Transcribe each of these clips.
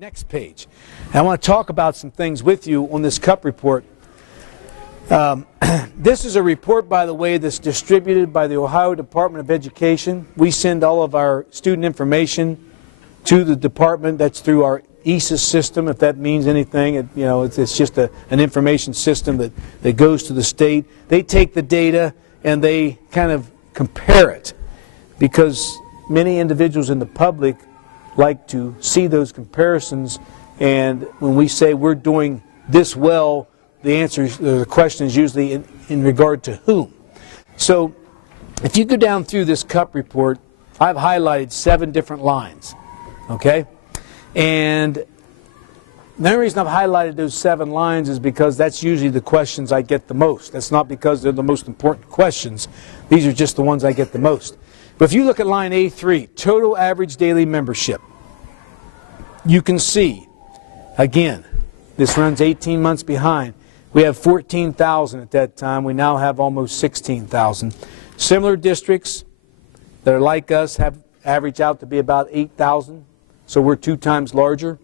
Next page. I want to talk about some things with you on this CUP report. This is a report, by the way, that's distributed by the Ohio Department of Education. We send all of our student information to the department. That's through our ESIS system, if that means anything. It's just an information system that goes to the state. They take the data and they kind of compare it, because many individuals in the public like to see those comparisons, and when we say we're doing this well, the question is usually in regard to whom. So if you go down through this CUP report, I've highlighted 7 different lines, okay? And the only reason I've highlighted those 7 lines is because that's usually the questions I get the most. That's not because they're the most important questions. These are just the ones I get the most. But if you look at line A3, total average daily membership, you can see, again, this runs 18 months behind. We have 14,000 at that time. We now have almost 16,000. Similar districts that are like us have averaged out to be about 8,000, so we're 2 times larger.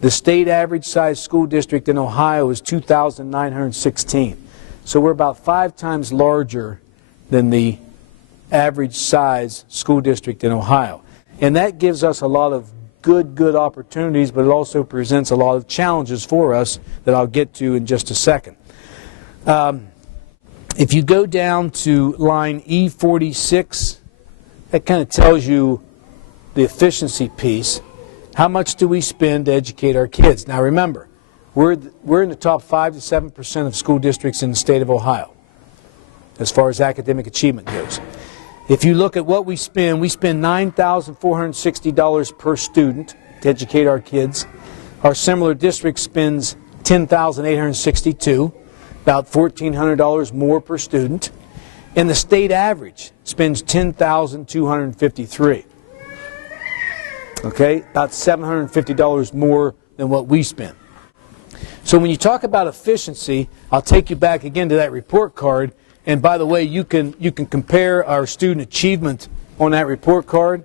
The state average size school district in Ohio is 2,916, so we're about 5 times larger than the average size school district in Ohio. And that gives us a lot of good opportunities, but it also presents a lot of challenges for us that I'll get to in just a second. If you go down to line E46, that kind of tells you the efficiency piece. How much do we spend to educate our kids? Now remember, we're in the top 5 to 7% of school districts in the state of Ohio as far as academic achievement goes. If you look at what we spend $9,460 per student to educate our kids. Our similar district spends $10,862, about $1,400 more per student. And the state average spends $10,253. Okay, about $750 more than what we spend. So when you talk about efficiency, I'll take you back again to that report card. And by the way, you can compare our student achievement on that report card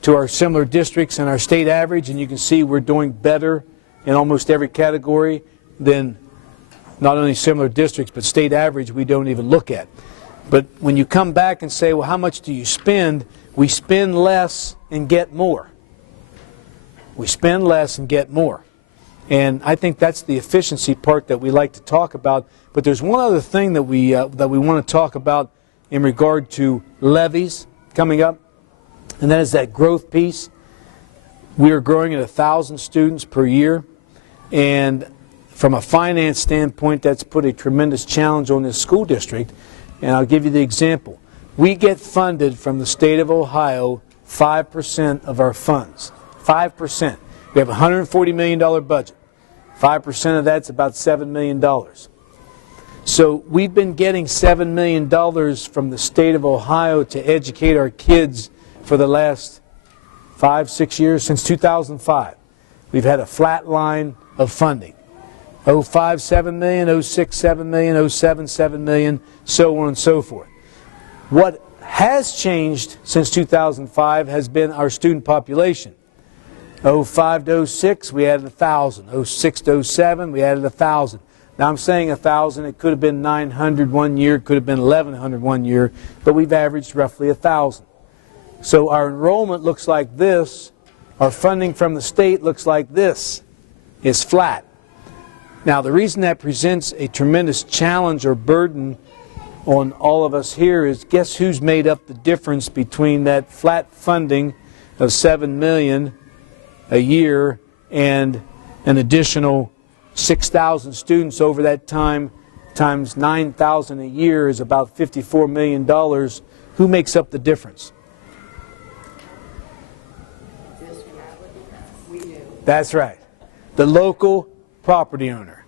to our similar districts and our state average, and you can see we're doing better in almost every category than not only similar districts, but state average we don't even look at. But when you come back and say, well, how much do you spend? We spend less and get more. We spend less and get more. And I think that's the efficiency part that we like to talk about. But there's one other thing that we want to talk about in regard to levies coming up, and that is that growth piece. We are growing at 1,000 students per year, and from a finance standpoint, that's put a tremendous challenge on this school district. And I'll give you the example. We get funded from the state of Ohio 5% of our funds. 5%. We have a $140 million budget. 5% of that's about $7 million. So we've been getting $7 million from the state of Ohio to educate our kids for the last 5-6 years, since 2005. We've had a flat line of funding. 05, $7 million, 06, $7 million, 07, $7 million, so on and so forth. What has changed since 2005 has been our student population. 05 to 06, we added 1,000. 06 to 07, we added 1,000. Now I'm saying 1,000, it could have been 900 one year, it could have been 1,100 one year, but we've averaged roughly 1,000. So our enrollment looks like this, our funding from the state looks like this. It's flat. Now the reason that presents a tremendous challenge or burden on all of us here is, guess who's made up the difference between that flat funding of $7 million a year and an additional 6,000 students over that time, times 9,000 a year is about $54 million. Who makes up the difference? We do. That's right. The local property owner.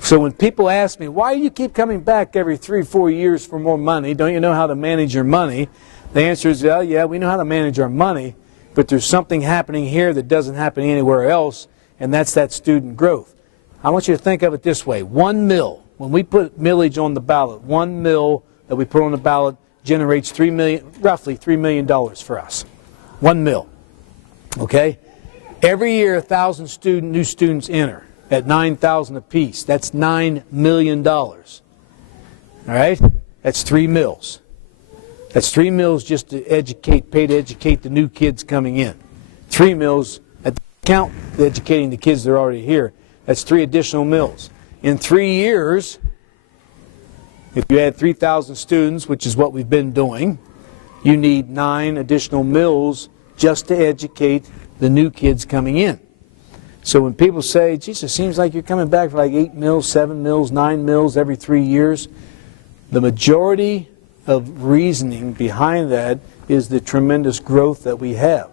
So when people ask me, why do you keep coming back every 3-4 years for more money? Don't you know how to manage your money? The answer is, well, yeah, we know how to manage our money, but there's something happening here that doesn't happen anywhere else, and that's that student growth. I want you to think of it this way. 1 mil, when we put millage on the ballot, 1 mil that we put on the ballot generates roughly $3 million for us. 1 mil. Okay? Every year, 1,000 new students enter at $9,000 apiece. That's $9 million. All right? That's 3 mills. That's 3 mills just to pay to educate the new kids coming in. 3 mills, at the count educating the kids that are already here. That's 3 additional mills. In 3 years, if you add 3,000 students, which is what we've been doing, you need 9 additional mills just to educate the new kids coming in. So when people say, geez, it seems like you're coming back for like 8 mills, 7 mills, 9 mills every 3 years, the majority of reasoning behind that is the tremendous growth that we have.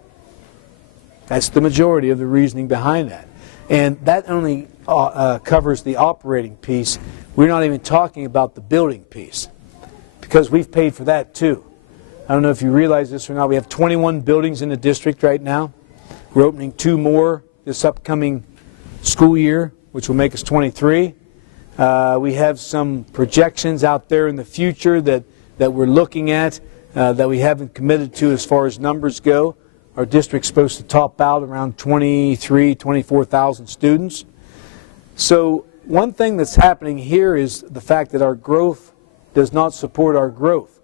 That's the majority of the reasoning behind that. And that only covers the operating piece. We're not even talking about the building piece, because we've paid for that too. I don't know if you realize this or not. We have 21 buildings in the district right now. We're opening 2 more this upcoming school year, which will make us 23. We have some projections out there in the future that we're looking at that we haven't committed to as far as numbers go. Our district's supposed to top out around 24,000 students. So one thing that's happening here is the fact that our growth does not support our growth.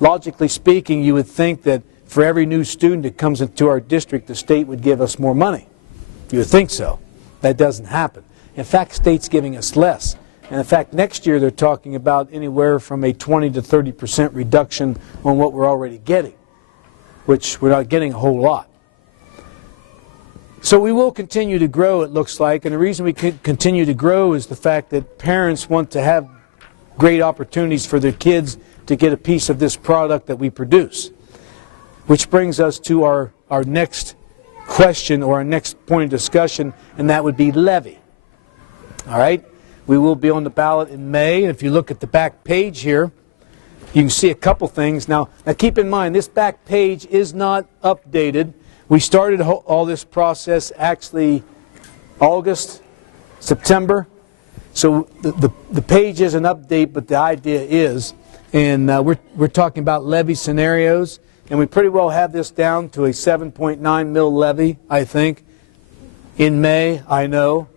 Logically speaking, you would think that for every new student that comes into our district, the state would give us more money. You would think so. That doesn't happen. In fact, the state's giving us less. And in fact, next year they're talking about anywhere from a 20 to 30% reduction on what we're already getting, which we're not getting a whole lot. So we will continue to grow, it looks like, and the reason we continue to grow is the fact that parents want to have great opportunities for their kids to get a piece of this product that we produce. Which brings us to our next question, or our next point of discussion, and that would be levy. All right? We will be on the ballot in May, and if you look at the back page here, you can see a couple things. Now keep in mind, this back page is not updated. We started all this process actually August, September. So the page is an update, but the idea is, and we're talking about levy scenarios, and we pretty well have this down to a 7.9 mil levy, I think, in May, I know.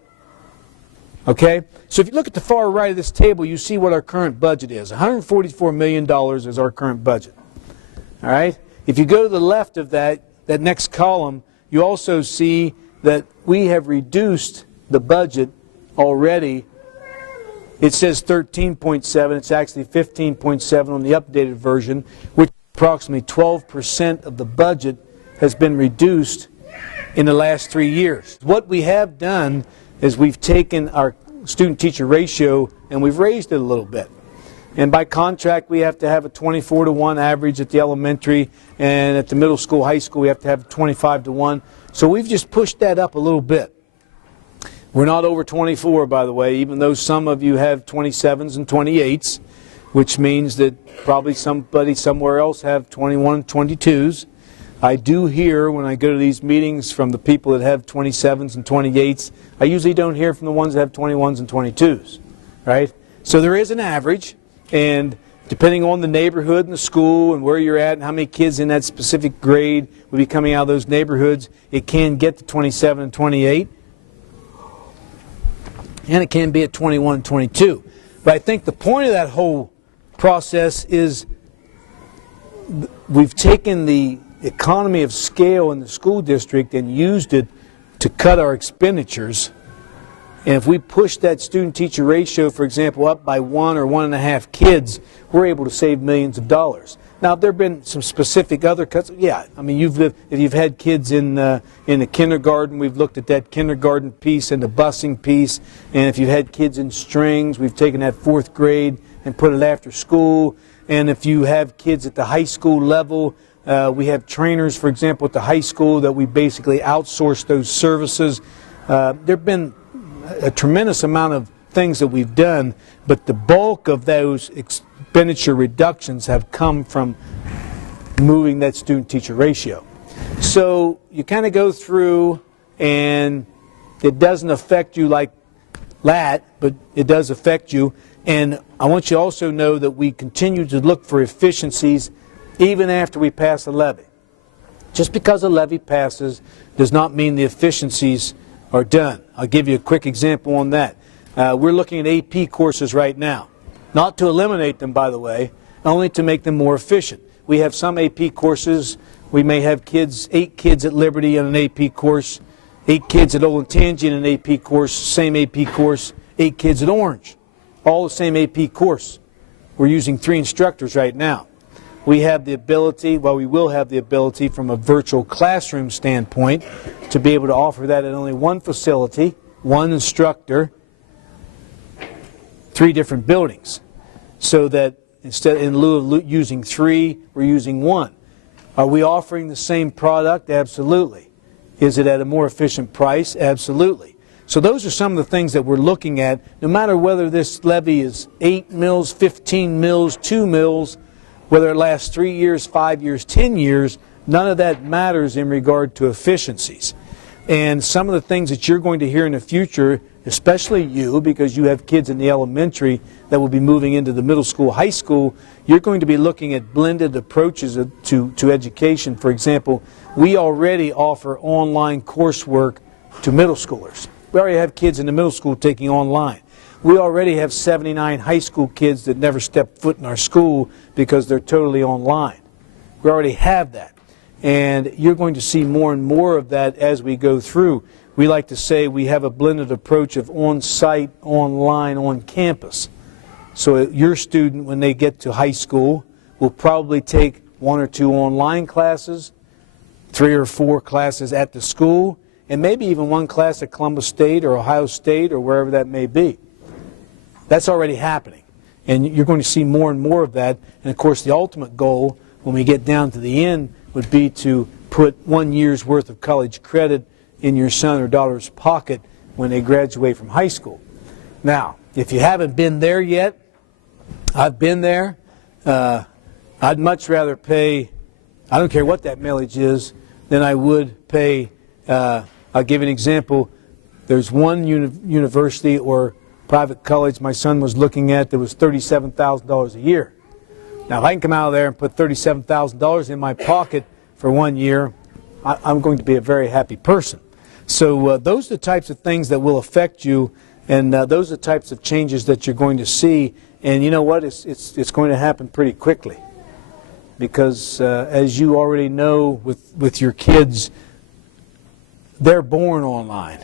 Okay? So if you look at the far right of this table, you see what our current budget is. $144 million is our current budget. All right? If you go to the left of that next column, you also see that we have reduced the budget already. It says 13.7. It's actually 15.7 on the updated version, which approximately 12% of the budget has been reduced in the last 3 years. What we have done is we've taken our student-teacher ratio and we've raised it a little bit. And by contract, we have to have a 24-to-1 average at the elementary, and at the middle school, high school, we have to have 25-to-1. So we've just pushed that up a little bit. We're not over 24, by the way, even though some of you have 27s and 28s, which means that probably somebody somewhere else have 21, 22s. I do hear when I go to these meetings from the people that have 27s and 28s. I usually don't hear from the ones that have 21s and 22s, right? So there is an average, and depending on the neighborhood and the school and where you're at and how many kids in that specific grade will be coming out of those neighborhoods, it can get to 27 and 28, and it can be at 21 and 22. But I think the point of that whole process is we've taken the economy of scale in the school district and used it to cut our expenditures. And if we push that student-teacher ratio, for example, up by 1 or 1.5 kids, we're able to save millions of dollars. Now, there have been some specific other cuts. Yeah, I mean, if you've had kids in the kindergarten, we've looked at that kindergarten piece and the busing piece. And if you've had kids in strings, we've taken that 4th grade and put it after school. And if you have kids at the high school level, we have trainers, for example, at the high school that we basically outsource those services. There have been a tremendous amount of things that we've done, but the bulk of those expenditure reductions have come from moving that student-teacher ratio. So you kind of go through, and it doesn't affect you like that, but it does affect you. And I want you to also know that we continue to look for efficiencies even after we pass a levy. Just because a levy passes does not mean the efficiencies are done. I'll give you a quick example on that. We're looking at AP courses right now. Not to eliminate them, by the way, only to make them more efficient. We have some AP courses. We may have 8 kids at Liberty in an AP course, 8 kids at Olentangy in an AP course, same AP course, 8 kids at Orange, all the same AP course. We're using 3 instructors right now. We have the ability, well, we will have the ability from a virtual classroom standpoint to be able to offer that at only one facility, one instructor, 3 different buildings. So that instead, in lieu of using 3, we're using 1. Are we offering the same product? Absolutely. Is it at a more efficient price? Absolutely. So those are some of the things that we're looking at. No matter whether this levy is 8 mills, 15 mills, 2 mills, whether it lasts 3 years, 5 years, 10 years, none of that matters in regard to efficiencies. And some of the things that you're going to hear in the future, especially you, because you have kids in the elementary that will be moving into the middle school, high school, you're going to be looking at blended approaches to education. For example, we already offer online coursework to middle schoolers. We already have kids in the middle school taking online. We already have 79 high school kids that never step foot in our school because they're totally online. We already have that. And you're going to see more and more of that as we go through. We like to say we have a blended approach of on-site, online, on campus. So your student, when they get to high school, will probably take 1 or 2 online classes, 3 or 4 classes at the school, and maybe even 1 class at Columbus State or Ohio State or wherever that may be. That's already happening. And you're going to see more and more of that. And of course, the ultimate goal, when we get down to the end, would be to put 1 year's worth of college credit in your son or daughter's pocket when they graduate from high school. Now, if you haven't been there yet, I've been there. I'd much rather pay, I don't care what that millage is, than I would pay, I'll give you an example. There's one university or private college my son was looking at that was $37,000 a year. Now, if I can come out of there and put $37,000 in my pocket for 1 year, I'm going to be a very happy person. So those are the types of things that will affect you, and those are the types of changes that you're going to see. And you know what? It's going to happen pretty quickly. Because as you already know with your kids, they're born online.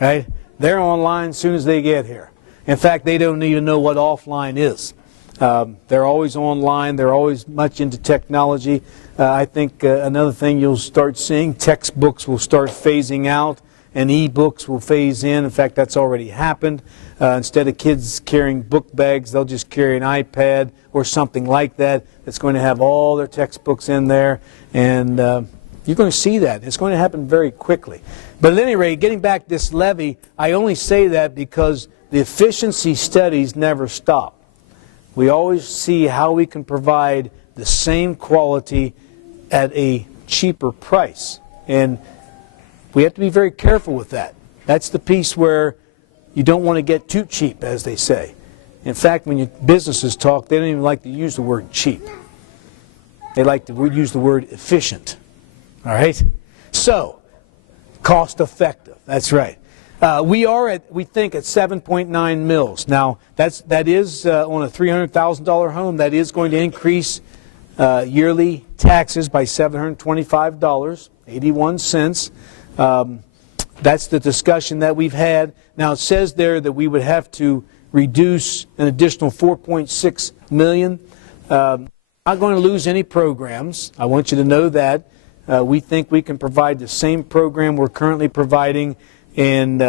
Right? They're online as soon as they get here. In fact, they don't even know what offline is. They're always online. They're always much into technology. I think another thing you'll start seeing, textbooks will start phasing out and e-books will phase in. In fact, that's already happened. Instead of kids carrying book bags, they'll just carry an iPad or something like that that's going to have all their textbooks in there. And you're going to see that. It's going to happen very quickly. But at any rate, getting back this levy, I only say that because the efficiency studies never stop. We always see how we can provide the same quality at a cheaper price. And we have to be very careful with that. That's the piece where you don't want to get too cheap, as they say. In fact, when your businesses talk, they don't even like to use the word cheap. They like to use the word efficient. All right? So, cost effective. That's right. We think at 7.9 mils. Now, that is on a $300,000 home. That is going to increase yearly taxes by $725.81. That's the discussion that we've had. Now, it says there that we would have to reduce an additional $4.6 million. Not going to lose any programs. I want you to know that. We think we can provide the same program we're currently providing, and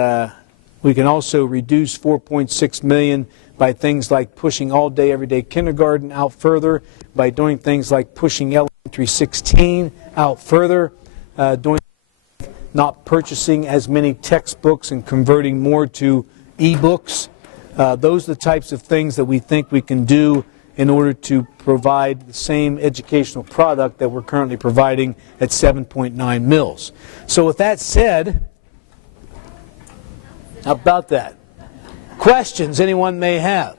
we can also reduce $4.6 million by things like pushing all-day, everyday kindergarten out further, by doing things like pushing elementary 16 out further, doing not purchasing as many textbooks and converting more to e-books. Those are the types of things that we think we can do in order to provide the same educational product that we're currently providing at 7.9 mils. So with that said, how about that? Questions anyone may have?